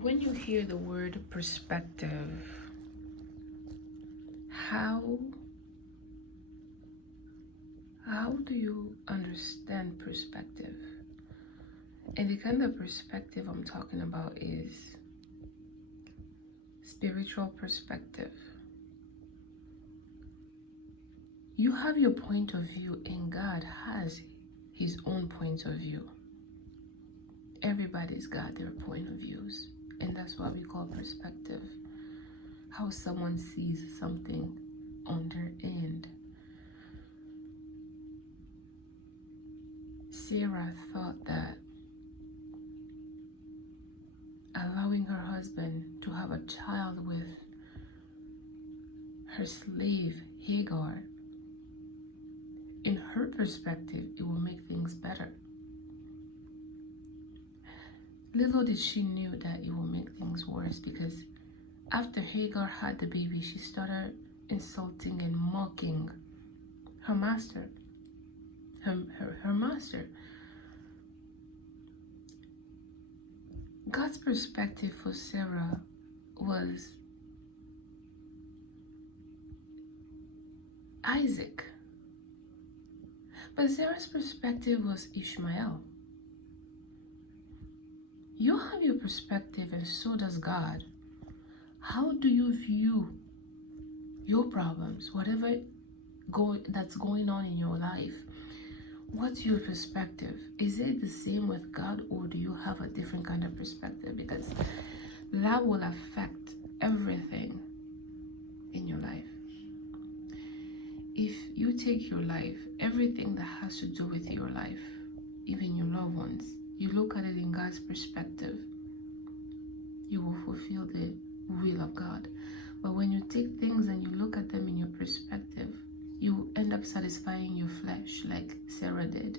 When you hear the word perspective, how do you understand perspective? And the kind of perspective I'm talking about is spiritual perspective. You have your point of view, and God has his own point of view. Everybody's got their point of views, and that's what we call perspective. How someone sees something on their end. Sarah thought that allowing her husband to have a child with her slave Hagar, in her perspective, it will make things better. Little did she knew that it will make things worse, because after Hagar had the baby, she started insulting and mocking her master. Her master. God's perspective for Sarah was Isaac. But Sarah's perspective was Ishmael. You have your perspective, and so does God. How do you view your problems, whatever that's going on in your life? What's your perspective? Is it the same with God, or do you have a different kind of perspective? Because that will affect everything in your life. If you take your life, everything that has to do with your life, even your loved ones, you look at it in God's perspective, you will fulfill the will of God. But when you take things and you look at them in your perspective, you end up satisfying your flesh like Sarah did.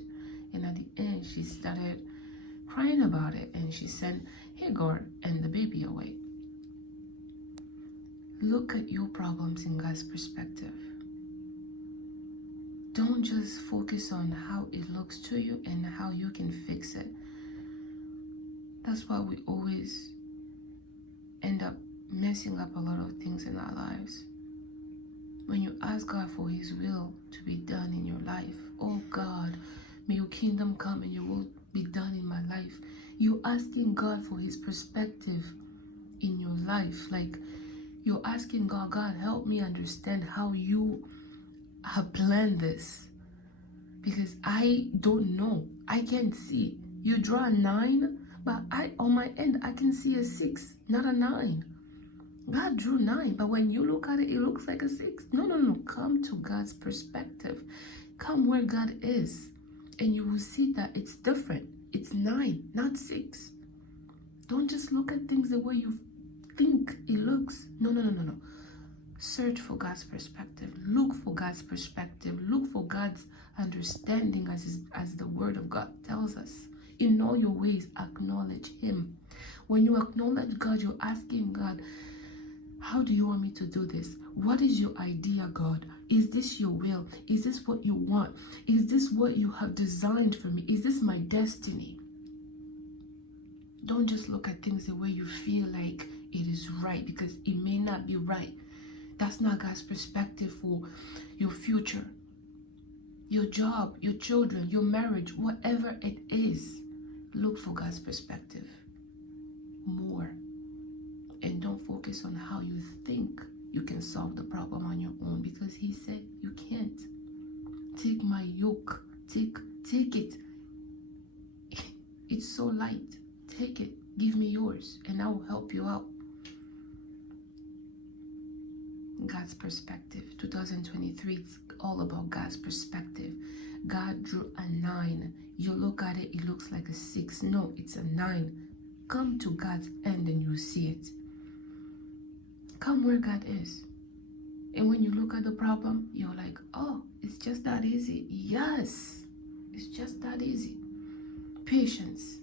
And at the end, she started crying about it, and she sent Hagar and the baby away. Look at your problems in God's perspective. Don't just focus on how it looks to you and how you can fix it. That's why we always end up messing up a lot of things in our lives. When you ask God for his will to be done in your life, oh God, may your kingdom come and your will be done in my life. You're asking God for his perspective in your life. Like, you're asking God, God, help me understand how you have planned this. Because I don't know. I can't see. You draw a 9, but on my end, I can see a 6, not a 9. God drew 9, but when you look at it, it looks like a 6. No. Come to God's perspective. Come where God is, and you will see that it's different. It's 9, not 6. Don't just look at things the way you think it looks. No. Search for God's perspective. Look for God's perspective. Look for God's understanding, as the word of God tells us. In all your ways, acknowledge him. When you acknowledge God, you're asking God, how do you want me to do this? What is your idea, God? Is this your will? Is this what you want? Is this what you have designed for me? Is this my destiny? Don't just look at things the way you feel like it is right, because it may not be right. That's not God's perspective for your future, your job, your children, your marriage, whatever it is. Look for God's perspective more. And don't focus on how you think you can solve the problem on your own, because he said you can't. Take my yoke. Take it. It's so light. Take it. Give me yours, and I will help you out. God's perspective. 2023, it's all about God's perspective. God drew a 9. You look at it, it looks like a 6. No, it's a 9. Come to God's end and you see it. Come where God is. And when you look at the problem, you're like, oh, it's just that easy. Yes, it's just that easy. Patience.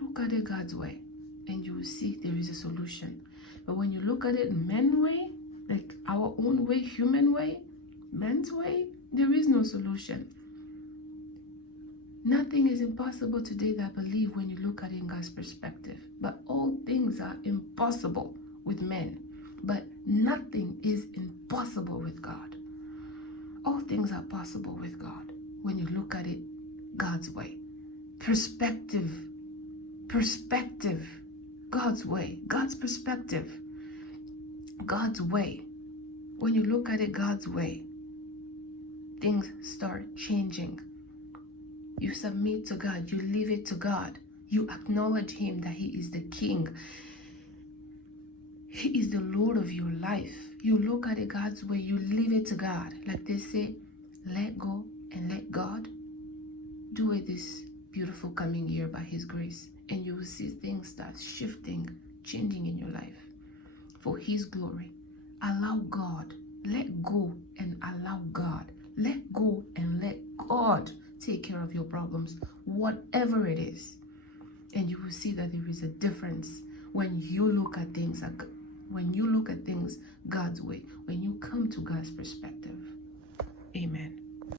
Look at it God's way, and you will see there is a solution. But when you look at it man's way, like our own way, human way, man's way, there is no solution. Nothing is impossible to they that believe when you look at it in God's perspective. But all things are impossible with men. But nothing is impossible with God. All things are possible with God when you look at it God's way. Perspective. Perspective. God's way. God's perspective. God's way. When you look at it God's way, things start changing. You submit to God. You leave it to God. You acknowledge Him that He is the King. He is the Lord of your life. You look at it God's way. You leave it to God. Like they say, let go and let God. Do it this beautiful coming year by His grace. And you will see things start shifting, changing in your life. For His glory. Allow God. Let go and allow God. Let go and let God take care of your problems, whatever it is. And you will see that there is a difference when you look at things God's way, when you come to God's perspective.